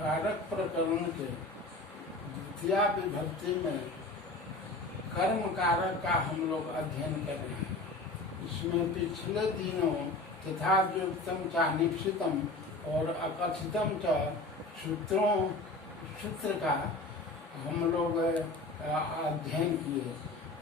कारक प्रकरण के द्वितीय विभक्ति में कर्म कारक का हम लोग अध्ययन कर रहे हैं। इसमें पिछले दिनों तथायुक्तम च निक्षितम और अकथितम च सूत्र का हम लोग अध्ययन किए।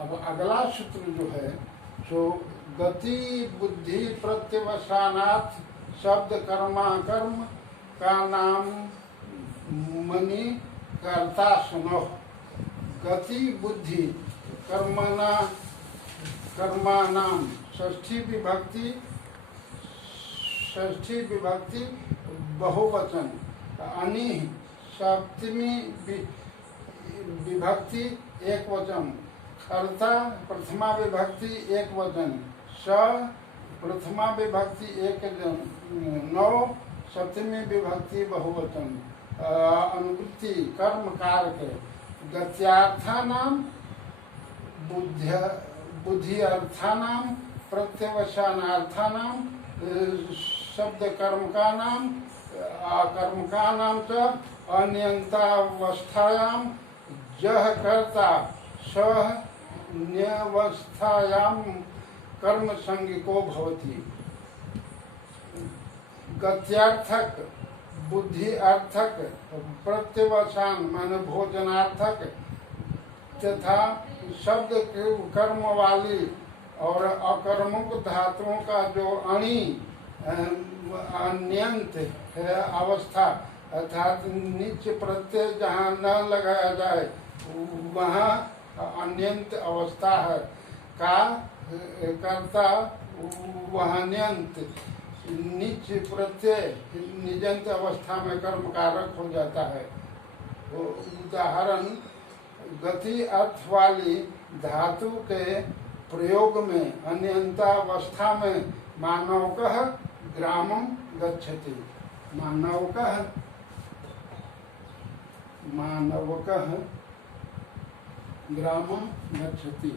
अब अगला सूत्र जो है सो गति बुद्धि प्रत्यवसानात् शब्द कर्माकर्म का नाम मनि कर्ता सुनो। गति बुद्धि कर्मानाम षष्ठी विभक्ति बहुवचन, अनि सप्तमी विभक्ति एक वचन, कर्ता प्रथमा विभक्ति एक वचन, स प्रथमा विभक्ति एक जन, नौ सप्तमी विभक्ति बहुवचन। अनुवृत्ति कर्म कारक गत्यार्थानाम बुद्धिर्थानाम प्रत्यवसानार्थानाम शब्द कर्म का नाम च अनियंतावस्थायां जह कर्ता सह न्यवस्थायां कर्म संज्ञको भवति। गत्यार्थक बुद्धि अर्थक प्रत्यवसान माने भोजनार्थक तथा शब्द कर्म वाली और अकर्मक धातुओं का जो अणि अन्यंत है अवस्था अर्थात नीच प्रत्यय जहाँ न लगाया जाए वहाँ अन्यंत अवस्था है का कर्ता वहाँ न्यंत नीच प्रत्यय निजंत अवस्था में कर्म कारक हो जाता है। तो उदाहरण गति अर्थ वाली धातु के प्रयोग में अन्यंतावस्था में मानवकः ग्रामं गच्छति। मानवकः ग्रामं गच्छति।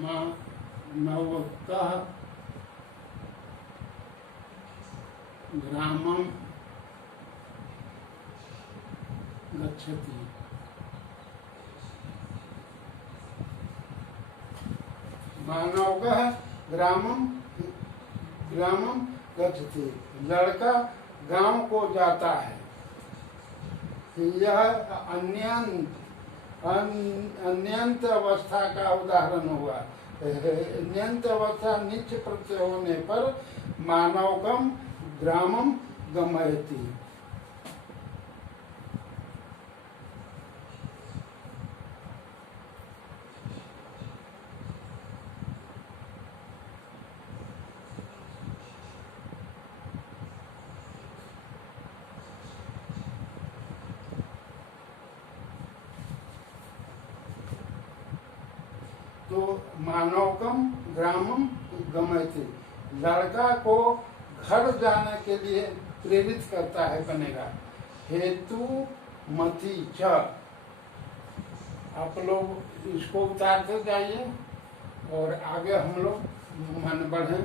मानवकः ग्रामं गच्छति। मानवकः ग्रामं गच्छति। लड़का गांव को जाता है। यह अन्यंत अवस्था का उदाहरण हुआ। अन्यंत अवस्था नीच प्रत्यय होने पर मानवकम ग्रामम गमयति। तो मानवकम ग्रामम गमयति लड़का को घर जाने के लिए प्रेरित करता है बनेगा। हेतु मति च। आप लोग इसको उतारते जाइए और आगे हम लोग मन बढ़े।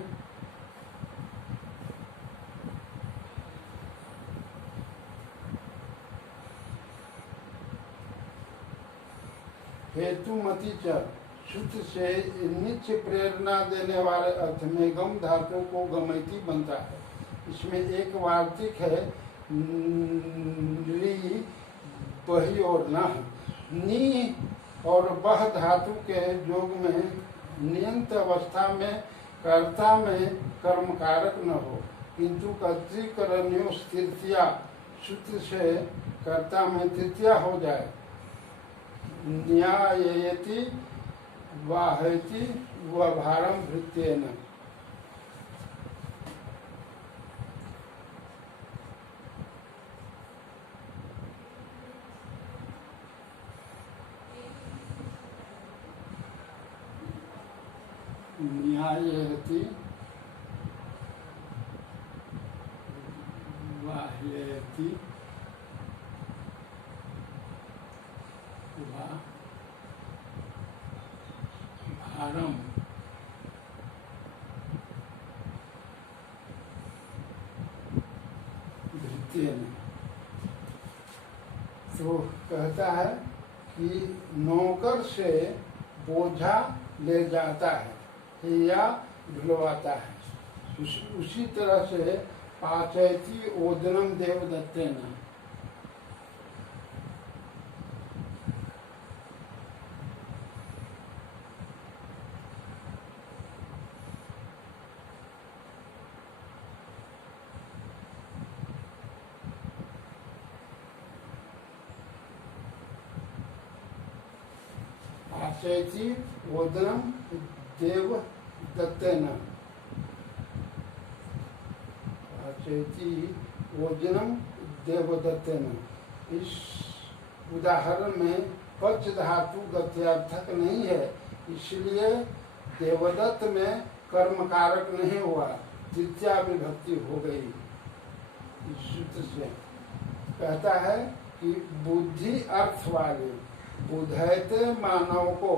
हेतु मति च सूत्र से नित्य प्रेरणा देने वाले अर्थ में गम धातु को गमयति बनता है। इसमें एक वार्तिक है ली बही और नह। नी और बह धातु के योग में नियंत अवस्था में कर्ता में कर्म कारक न हो किंतु कर्तृकरणीय तृतीया सूत्र से कर्ता में तृतीया हो जाए। न्याययति वाहयति वभारम भृत्येन। न्याययति वाहयति भारम भृत्येन। तो कहता है कि नौकर से बोझा ले जाता है या ढुलवाता है, उसी तरह से पाचयति ओदनम देवदत्तेन। पाचयति ओदनम देवदत्तेन, पाचयति ओदनम देवदत्तेन। इस उदाहरण में पच धातु गत्यार्थक नहीं है, इसलिए देवदत्त में कर्म कारक नहीं हुआ, द्वितीया विभक्ति हो गई। इस सूत्र से कहता है कि बुद्धि अर्थ वाले बुधैते मानव को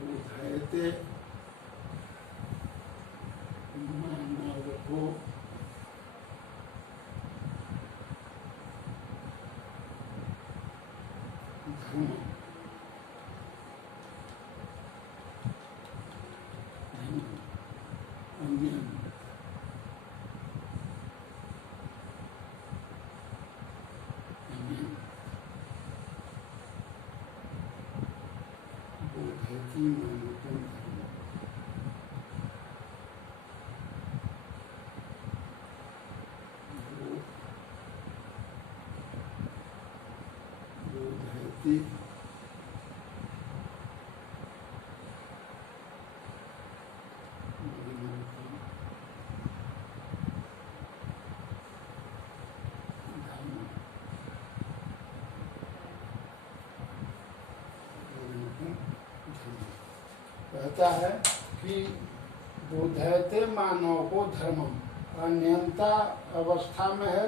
बुधैते मानव को धर्म कहता है कि बुधैते मानव को धर्म अनियंता अवस्था में है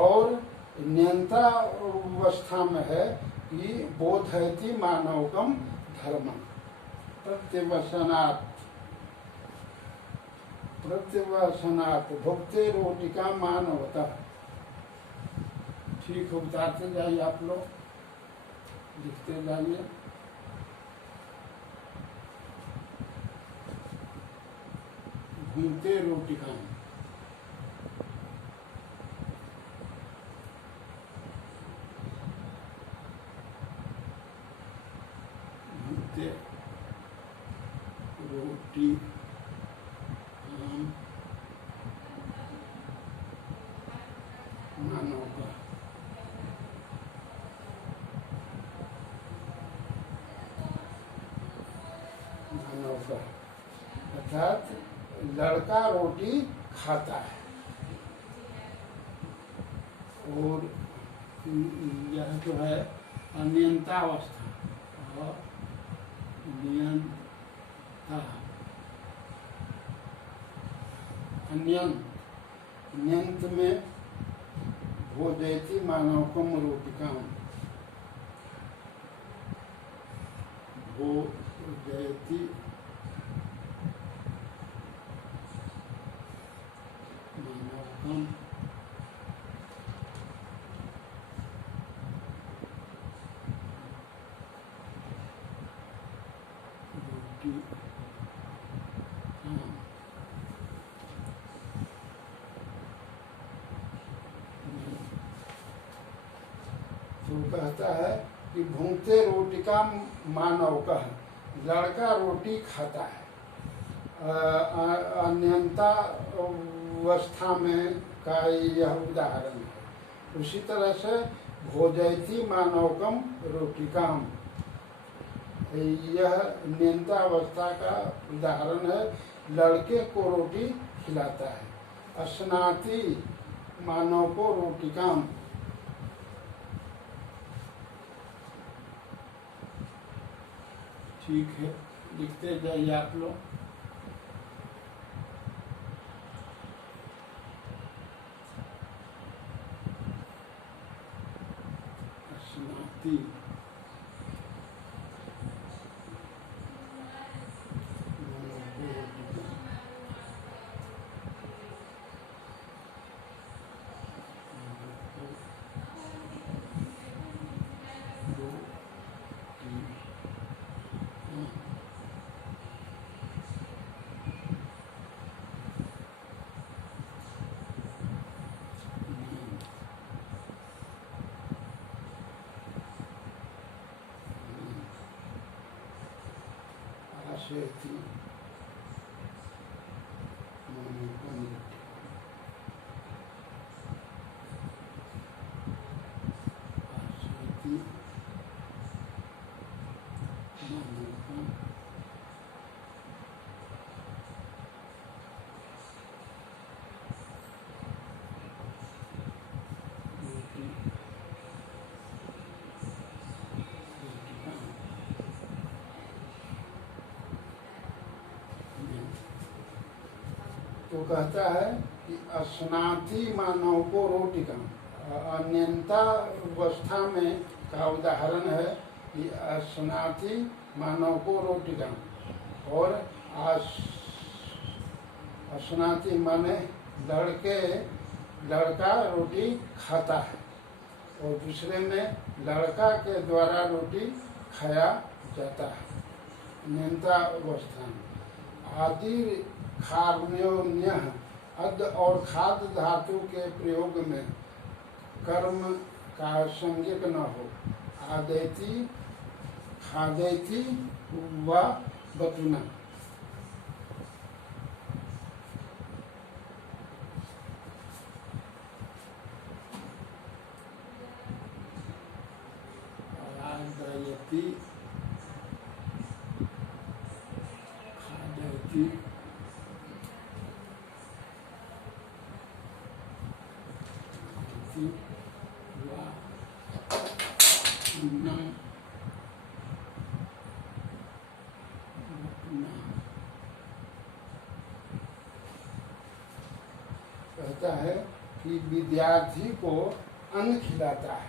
और नियंता अवस्था में है कि बोधयति मानवकम धर्म प्रत्यवसनात् भुक्ते रोटिका मानवता। ठीक उतारते जाइए, आप लोग लिखते जाइए। घूमते रोटिका घूमते रोटी मानव का अर्थात लड़का रोटी खाता है और यह जो है अनियंता अवस्था और नियंता नियंत में भोजयति मानवकम रोटिकाम भोजयति मानवकम तो कहता है कि भूंगते रोटी का मानव कह, लड़का रोटी खाता है अनियंता अवस्था में का यह उदाहरण है। उसी तरह से भोजयति मानवकम रोटिकाम, यह नियंता अवस्था का उदाहरण है, लड़के को रोटी खिलाता है। अस्नाति मानव को रोटिकाम, ठीक है, लिखते जाइए आप लोग। आशेति आशेति तो कहता है कि स्नाति मानव को रोटिका, अन्यंता अवस्था में का उदाहरण है कि स्नाति मानव को रोटिका, और स्नाति माने लड़का रोटी खाता है, और दूसरे में लड़का के द्वारा रोटी खाया जाता है। अन्यंता अवस्था में आदि खार्योन्य अद्ध और खाद धातु के प्रयोग में कर्म का संज्ञक न हो। आदेति खादेति व बतुना। आदयति खादेति कहता है कि विद्यार्थी को अन्न खिलाता है,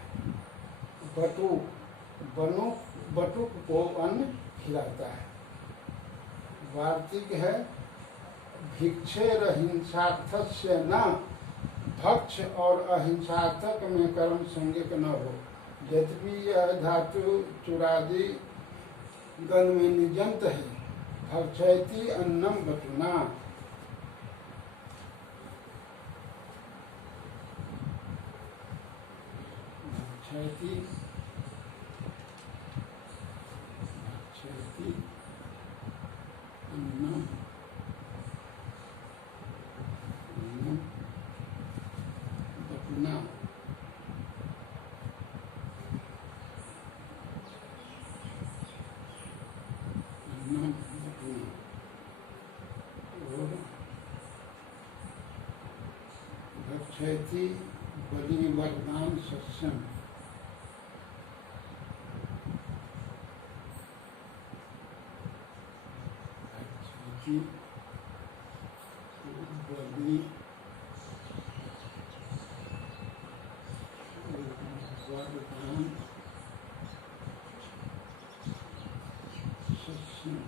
बटुक को अन्न खिलाता है। वार्तिक है भिक्षेर हिंसार्थस्य न, भक्ष और अहिंसार्थक में कर्म संज्ञक न हो। यद्यपि यह धातु चुरादि गण में निजंत है। भक्षयति अन्नम बटुना। भक्षयति अन्नम बटुना। भक्षयति बलि वरदान सत्संग। भक्षयति बलि वरदान सत्संग।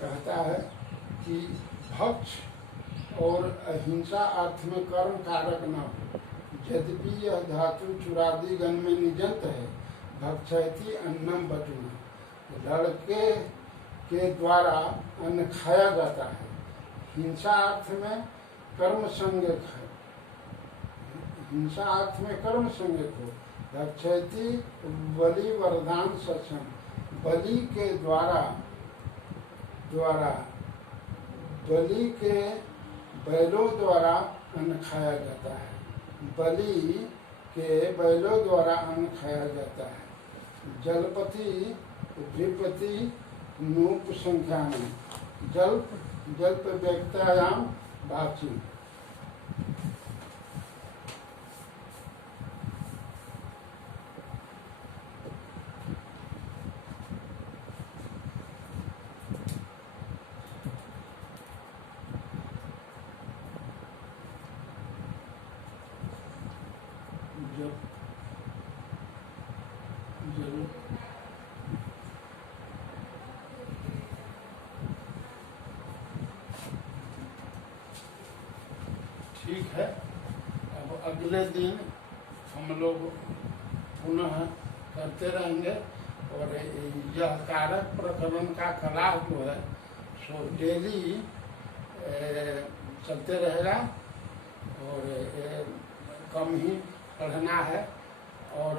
कहता है कि भक्ष और अहिंसा अर्थ में कर्म कारक न हो। यद्यपि यह धातु चुरादि गण में निजंत है। भक्षयति अन्नम बटुना। लड़के के द्वारा अन्न खाया जाता है। हिंसा अर्थ में कर्म संज्ञक है। हिंसा अर्थ में कर्म संज्ञक हो। भक्षयति बलि वरदान सत्संग। बलि के बलि के बैलों द्वारा अन्न खाया जाता है। बलि के बैलों द्वारा अन्न खाया जाता है। जलपति द्विपति नूप संख्या में जल्प व्यक्तायाम वाची। जरूर। ठीक है, अब अगले दिन हम लोग पुनः करते रहेंगे और यह कारक प्रकरण का क्लास जो है सो डेली चलते रहेगा और कम ही पढ़ना है और